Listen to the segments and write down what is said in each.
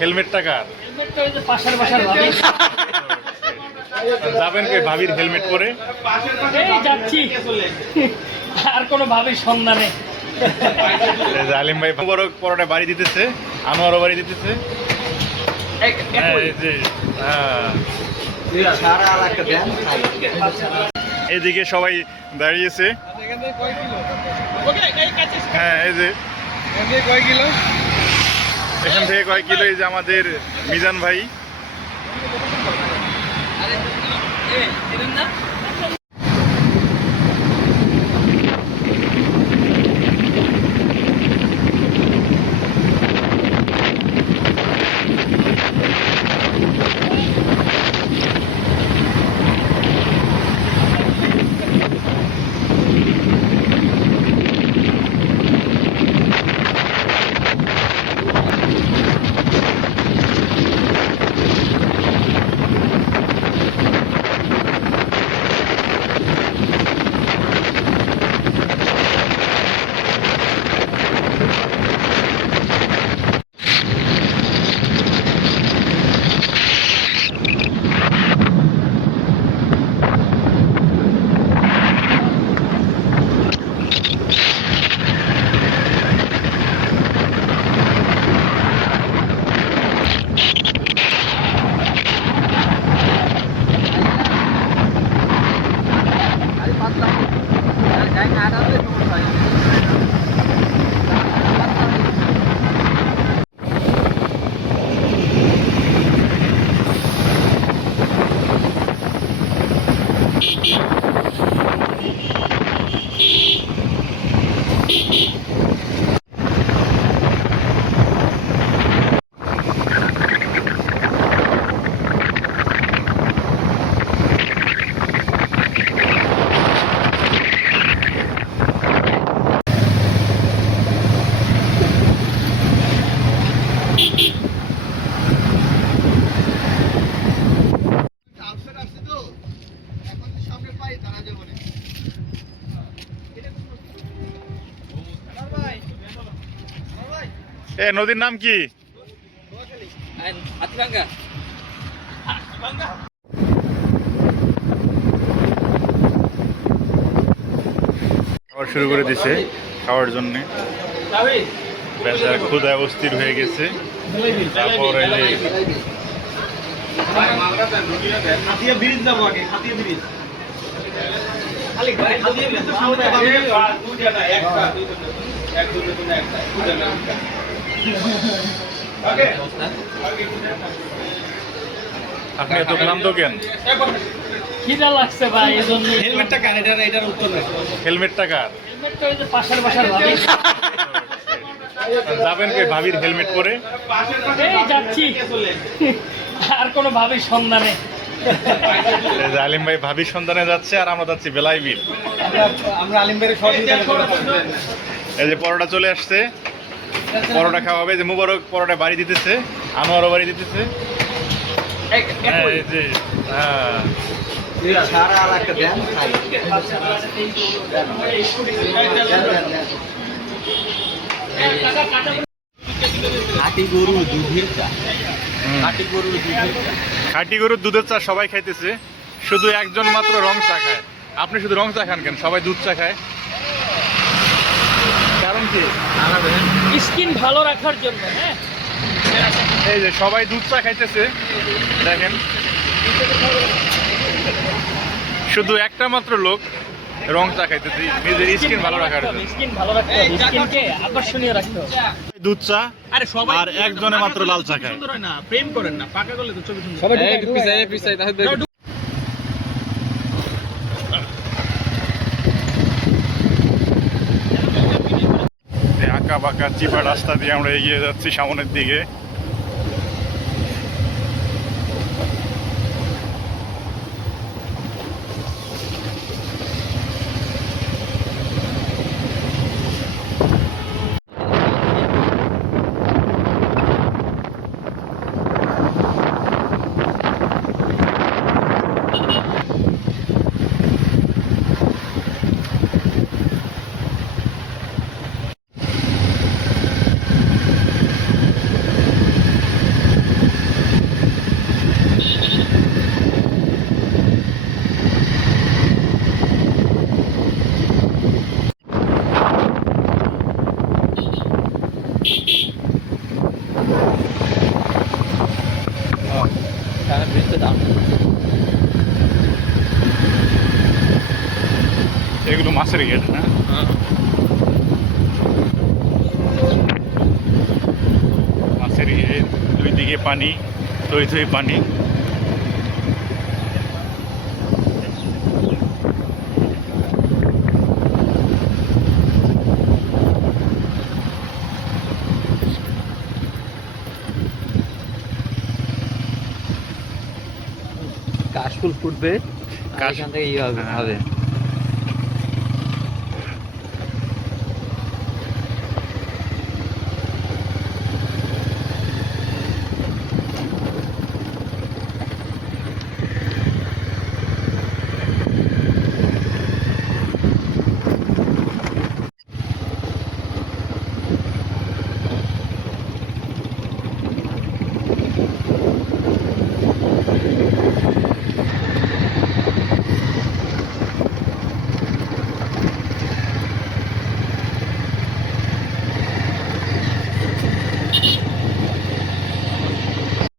হেলমেটটা কার? হেলমেটটা ওই যে পাশের বাসার ভাবি। যাবেন কই ভাবির হেলমেট পরে? এই যাচ্ছি, আর কোনো ভাবির সন্ধানে। এই যে আলিম ভাই বড় পরোটা বাড়ি দিতেছে, আনোয়ারও বাড়ি দিতেছে। হ্যাঁ, এই যে হ্যাঁ, এদিকে সবাই দাঁড়িয়েছে। হ্যাঁ, এই যে কয় কিলো? এখান থেকে কয় কিলো? এই যে আমাদের মিজান ভাই। এ নদীর নাম কি? খাওয়া শুরু করে দিছে, খাওয়ার জন্য বেচারা ক্ষুধায় অস্থির হয়ে গেছে। তারপর এই যে আপনি এত ক্লান্ত কেন? খিদা লাগছে ভাই, এই জন্য। হেলমেটটা কার? এটার উত্তর নাই। হেলমেটটা কার? হেলমেটটা ওই যে পাশের বাসার ভাবি। যাবেন কই ভাবির হেলমেট পরে? এই যাচ্ছি, আর কোনো ভাবির সন্ধানে। এই যে আলিম ভাই ভাবির সন্ধানে যাচ্ছে, আর আমরা যাচ্ছি বেলাই বিল। আমরা আলিম ভাইয়ের সহযোগিতা করব। এই যে পরোটা চলে আসছে, পরোটা খাওয়া হবে। যে মুবারক পরোটা বাড়ি দিতেছে, আনোয়ারও বাড়ি দিতেছে। হ্যাঁ, এই যে হ্যাঁ, খাঁটি গরুর দুধের চা। খাঁটি গরুর দুধের চা সবাই খাইতেছে, শুধু একজন মাত্র রং চা খায়। আপনি শুধু রং চা খান কেন? সবাই দুধ চা খায়, কারণ কি? স্কিন ভালো রাখার জন্য। হ্যাঁ, এই যে সবাই দুধ চা খাইতেছে, দেখেন। শুধু একটা মাত্র লোক রং চা খাইতেছে, নিজের স্কিন ভালো রাখার জন্য। স্কিন ভালো রাখতে হবে, স্কিনকে আকর্ষণীয় রাখতে হবে। দুধ চা আরে সবাই আর একজনে মাত্র লাল চা খায়। সুন্দর হয় না, প্রেম করেন না, পাকা করলে তো ছবি সুন্দর। সবাই পিছাই তাহলে আঁকা বাঁকা চিপা রাস্তা দিয়ে আমরা এগিয়ে যাচ্ছি সামনের দিকে। এগুলো মাছের গেট না? মাছের গেট, দুই দিকে পানি, থই থই পানি। কাশফুল ফুটবে, এখান থেকে ইয়ে হবে হবে।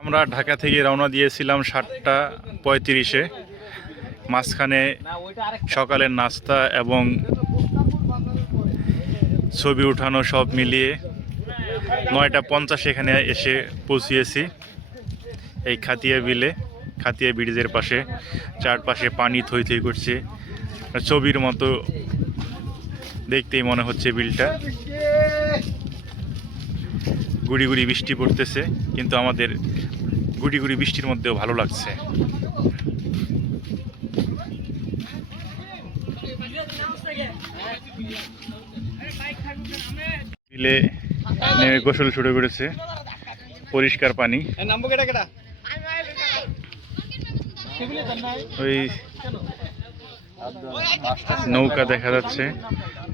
আমরা ঢাকা থেকে রওনা দিয়েছিলাম 7:35-এ। মাঝখানে সকালের নাস্তা এবং ছবি উঠানো সব মিলিয়ে 9:50 এখানে এসে পৌঁছিয়েছি এই খাতিয়া বিলে, খাতিয়া ব্রিজের পাশে। চারপাশে পানি থই থই করছে, ছবির মতো দেখতেই মনে হচ্ছে বিলটা। গুড়ি গুড়ি বৃষ্টি পড়তেছে, কিন্তু আমাদের গুড়ি গুড়ি বৃষ্টির মধ্যেও ভালো লাগছে। বিলে নেমে গোসল শুরু করেছে, পরিষ্কার পানি। ওই নৌকা দেখা যাচ্ছে,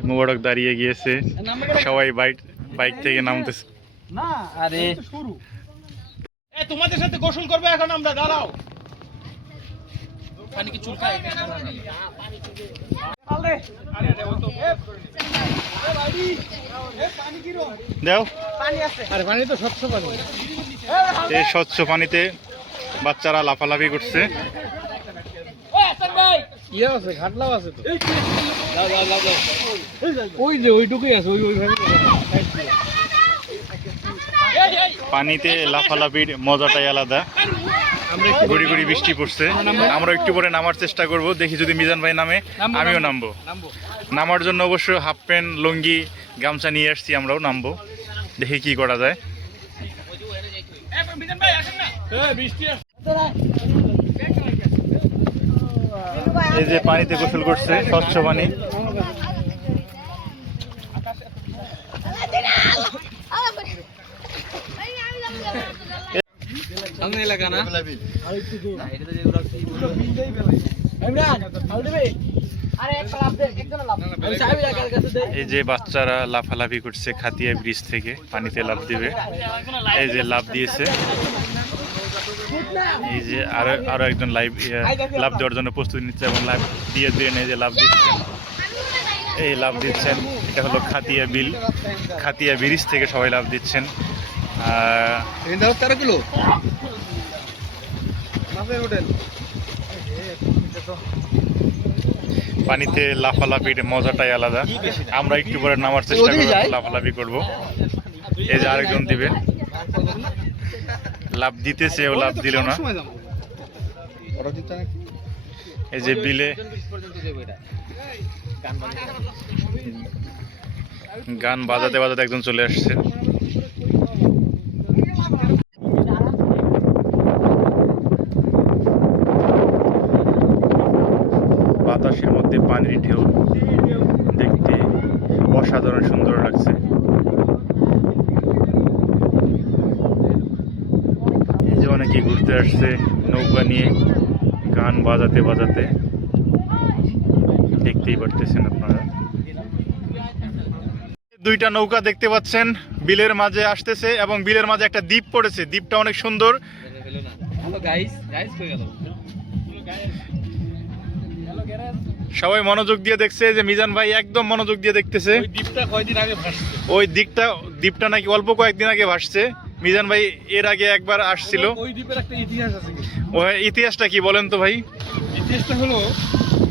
মোবারক দাঁড়িয়ে গিয়েছে, সবাই বাইক থেকে নামতেছে। না আরে শুরু, তোমাদের সাথে গোসল করবে এখন আমরা, দাঁড়াও। পানি কি চুলকায়? দাও, আরে পানি তো স্বচ্ছ পানি। এই স্বচ্ছ পানিতে বাচ্চারা লাফালাফি করছে। ইয়ে আছে, ঘাটলাও আছে তো। ওই যে ওইটুকুই আছে, ওইভাবে পানিতে লাফালাফির মজাটাই আলাদা। গুড়ি গুড়ি বৃষ্টি পড়ছে, আমরা একটু পরে নামার চেষ্টা করব। দেখি যদি মিজান ভাই নামে আমিও নামবো। নামার জন্য অবশ্য হাফ প্যান্ট, লুঙ্গি, গামছা নিয়ে আসছি, আমরাও নামবো। দেখি কি করা যায়। এই যে পানিতে গোসল করছে, স্বচ্ছ পানি। সামনে এলাকা না? এই যে বাচ্চারা লাফালাফি করছে খাতিয়া ব্রিজ থেকে, পানিতে লাফ দিবে। এই যে লাফ দিয়েছে, এই যে আরো একজন লাফ দেওয়ার জন্য প্রস্তুতি নিচ্ছে এবং লাফ দিয়ে দিয়ে এই যে লাফ দিচ্ছেন, এই লাফ দিচ্ছেন। এটা হলো খাতিয়া বিল, খাতিয়া ব্রিজ থেকে সবাই লাফ দিচ্ছেন। পানিতে লাফালাফির মজাটাই আলাদা। আমরা একটু পরে নামার চেষ্টা করব, লাফালাফি করব। এই যে আরেকজন দিবে, লাফ দিতেছে, ও লাফ দিল না। এই যে বিলে গান বাজাতে বাজাতে একজন চলে আসছে। বাতাসের মধ্যে পানির ঢেউ দেখতে অসাধারণ সুন্দর লাগছে। এই যে অনেকে ঘুরতে আসছে নৌকা নিয়ে, গান বাজাতে বাজাতে, দেখতেই পারতেছেন আপনারা। দুইটা নৌকা দেখতে পাচ্ছেন বিলের মাঝে আসতেছে, এবং বিলের মাঝে একটা দ্বীপ পড়েছে। দ্বীপটা অনেক সুন্দর। সবাই মনোযোগ দিয়ে দেখছে, যে মিজান ভাই একদম মনোযোগ দিয়ে দেখতেছে। ওই দ্বীপটা কয়দিন আগে ভাসছে। ওই দ্বীপটা নাকি অল্প কয়েকদিন আগে ভাসছে। মিজান ভাই এর আগে একবার আসছিল। ওই দ্বীপের একটা ইতিহাস আছে। ওই ইতিহাসটা কি বলেন তো ভাই? ইতিহাসটা হলো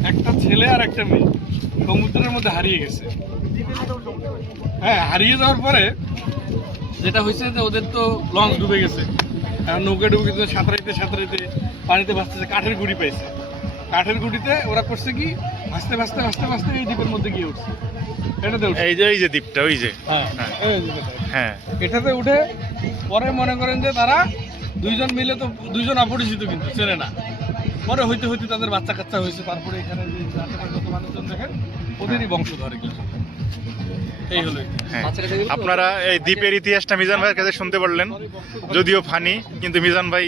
একটা ছেলে আর একটা মেয়ে সমুদ্রের মধ্যে হারিয়ে গেছে। হ্যাঁ, হারিয়ে যাওয়ার পরে যেটা হয়েছে যে ওদের তো লঞ্চ ডুবে গেছে, আর নৌকা ডুবে গেছে, সাঁতরাইতে সাঁতরাইতে পানিতে ভাসতেছে, কাঠের গুঁড়ি পাইছে। কাঠের গুঁড়িতে ওরা করছে কি, ভাসতে ভাসতে ভাসতে ভাসতে এই দ্বীপের মধ্যে গিয়ে উঠছে। এটাতে উঠছে। এই যে দ্বীপটা, ওই যে। হ্যাঁ, এই দ্বীপটা। হ্যাঁ, এটাতে উঠে পরে মনে করেন যে তারা দুইজন মিলে, তো দুইজন অপরিচিত কিন্তু চেনে না, পরে হইতে হইতে তাদের বাচ্চা কাচ্চা হয়েছে। তারপরে এখানে যে আশেপাশে যত মানুষজন দেখেন ওদেরই বংশধর এগুলো সব। এই হলো এটা। হ্যাঁ। আপনারা এই দ্বীপের ইতিহাসটা মিজান ভাইয়ের কাছে শুনতে পারলেন, যদিও ফানি, কিন্তু মিজান ভাই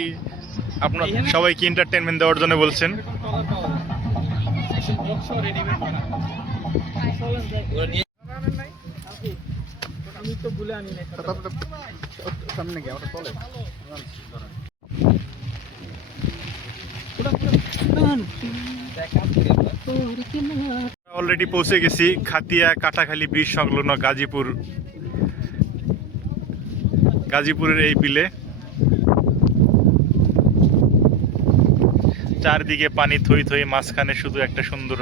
আপনার সবাইকে এন্টারটেনমেন্ট দেওয়ার জন্য বলছেন। আমি তো ভুলে আনি না। অলরেডি পৌঁছে গেছি খাতিয়া কাটাখালী ব্রিজ সংলগ্ন গাজীপুরের এই বিলে। চারদিকে পানি থই থই, মাঝখানে শুধু একটা সুন্দর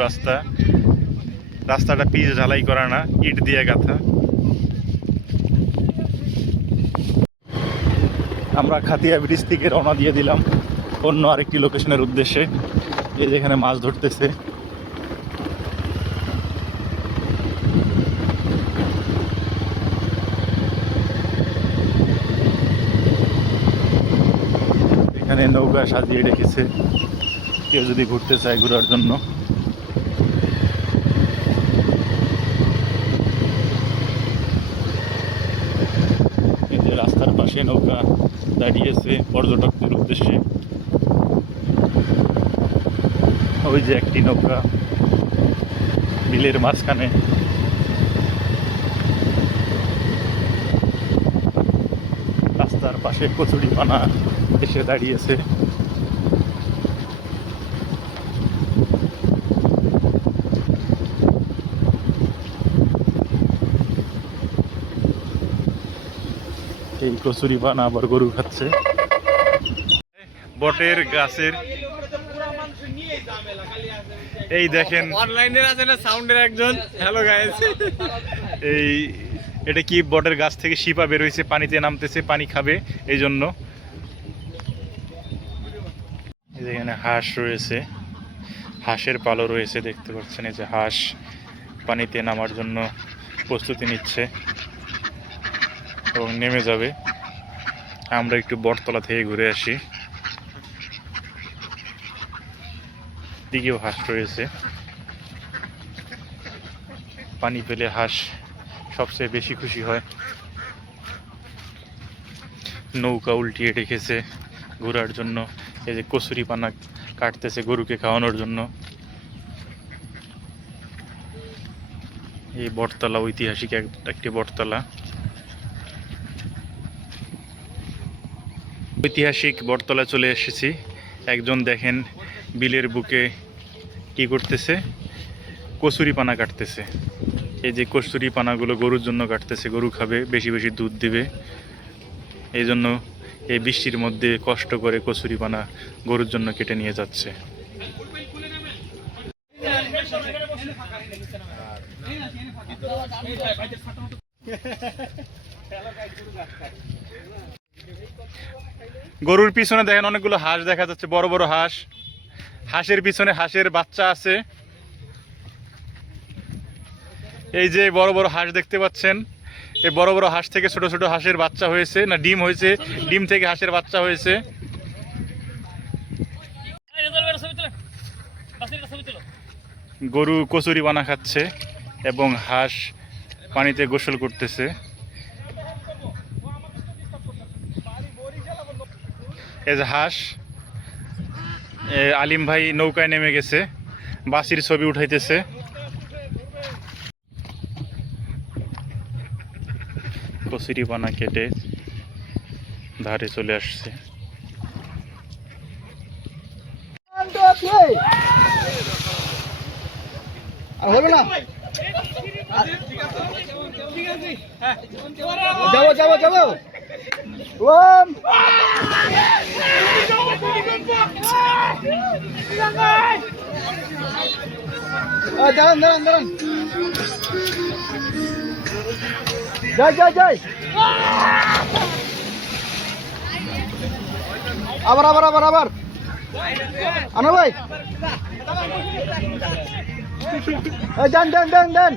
রাস্তাটা পিচ ঢালাই করা না, ইট দিয়ে গাঁথা। আমরা খাতিয়া ব্রিজ থেকে রওনা দিয়ে দিলাম অন্য আরেকটি লোকেশনের উদ্দেশ্যে। এই যেখানে মাছ ধরতেছে। এখানে নৌকা সাজিয়ে রেখেছে, কেউ যদি ঘুরতে চায় ঘোরার জন্য। এই যে রাস্তার পাশে নৌকা দাঁড়িয়েছে পর্যটকদের উদ্দেশ্যে। ওই যে একটি নৌকা বিলের মাঝখানে। রাস্তার পাশে কচুরিপানা এসে দাঁড়িয়েছে। এই কচুরিপানা আবার গরু খাচ্ছে। বটের গাছের এই দেখেন, অনলাইনের আছে না সাউন্ডের একজন। হ্যালো গাইস, এই এটা কি বটের গাছ থেকে শিপা বের হয়েছে, পানিতে নামতেছে, পানি খাবে এই জন্য। এখানে হাঁস রয়েছে, হাঁসের পালও রয়েছে, দেখতে পাচ্ছেন। এই যে হাঁস পানিতে নামার জন্য প্রস্তুতি নিচ্ছে এবং নেমে যাবে। আমরা একটু বটতলা থেকে ঘুরে আসি। দিকেও হাঁস রয়েছে। পানি পেলে হাঁস সবচেয়ে বেশি খুশি হয়। নৌকা উল্টিয়ে রেখেছে ঘোরার জন্য। এই যে কচুরিপানা কাটতেছে গরুকে খাওয়ানোর জন্য। এই বটতলা ঐতিহাসিক একটি বটতলা। ঐতিহাসিক বটতলা চলে এসেছি। একজন দেখেন বিলের বুকে কি করতেছে, কচুরিপানা কাটতেছে। এই যে কচুরিপানাগুলো গরুর জন্য কাটতেছে, গরু খাবে, বেশি বেশি দুধ দিবে। এই জন্য এই বৃষ্টির মধ্যে কষ্ট করে কচুরিপানা গরুর জন্য কেটে নিয়ে যাচ্ছে। গরুর পিছনে দেখেন অনেকগুলো হাঁস দেখা যাচ্ছে, বড় বড় হাঁস। হাঁসের পিছনে হাঁসের বাচ্চা আছে। এই যে বড় বড় হাঁস দেখতে পাচ্ছেন, এই বড় বড় হাঁস থেকে ছোট ছোট হাঁসের বাচ্চা হয়েছে, না ডিম হয়েছে, ডিম থেকে হাঁসের বাচ্চা হয়েছে। গরু কচুরিপানা খাচ্ছে এবং হাঁস পানিতে গোসল করতেছে। এই যে হাঁস, আলিম ভাই নৌকায় নেমে গেছে, বাসির ছবি উঠাইতেছে। কচুরিপানা কেটে ধারে চলে আসছে। হলো না, যাবো যাবো যাবো। দাঁড়ান দাঁড়ান দাঁড়ান যাই যাই যাই আবার আবার আবার আবার আনো ভাই দেন দেন দেন দেন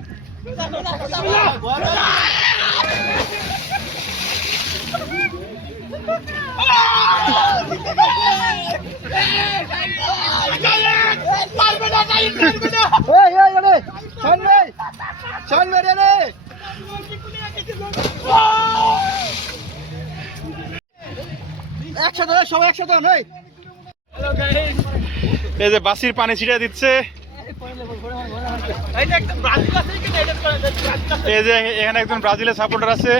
এই এই আরে ছান ভাই রে একসাথে সবাই একসাথে নয় এই যে বাসির পানি ছিটিয়ে দিচ্ছে। এই যে এখানে একজন ব্রাজিলের সাপোর্টার আছে।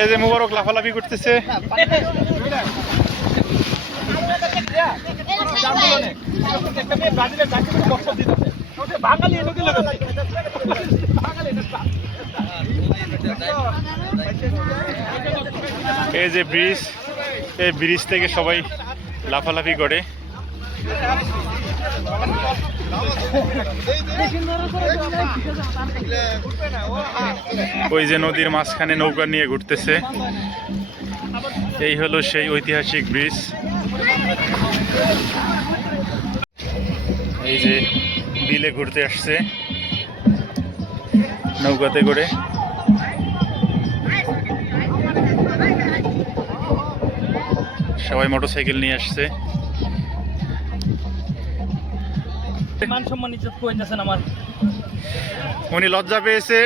এই যে মুবারক লাফালাফি করতেছে। এই যে ব্রিজ, এই ব্রিজ থেকে সবাই লাফালাফি করে। ওই যে নদীর মাঝখানে নৌকা নিয়ে ঘুরতেছে। এই হলো সেই ঐতিহাসিক ব্রিজ। এই যে বিলে ঘুরতে আসছে নৌকাতে করে। সবাই মোটরসাইকেল নিয়ে আসছে। মান সম্মান ইজ্জত কইতেছেন আমার উনি লজ্জা পেয়েছে।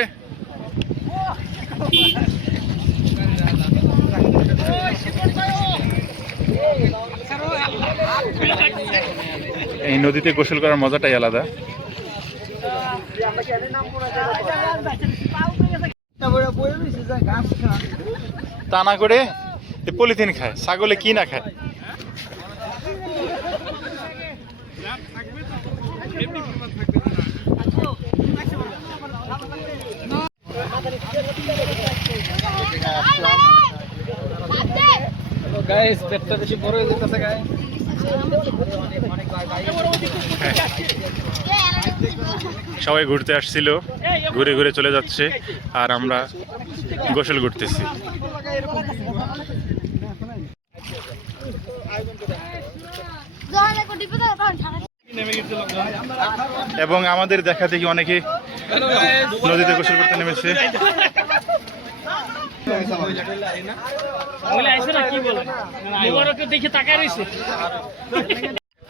এই নদীতে গোসল করার মজাটাই আলাদা। তা না করে পলিথিন খায়, ছাগলে কি না খায়। গাইস পেটটা বেশি বড় হয়ে যেতেছে গাইস সবাই ঘুরতে আসছিল, ঘুরে ঘুরে চলে যাচ্ছে, আর আমরা গোসল করতেছি। এবং আমাদের দেখা দেখি অনেকে নদীতে গোসল করতে নেমেছে।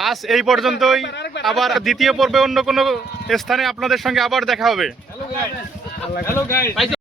আজ এই পর্যন্তই। আবার দ্বিতীয় পর্বে অন্য কোনো স্থানে আপনাদের সঙ্গে আবার দেখা হবে।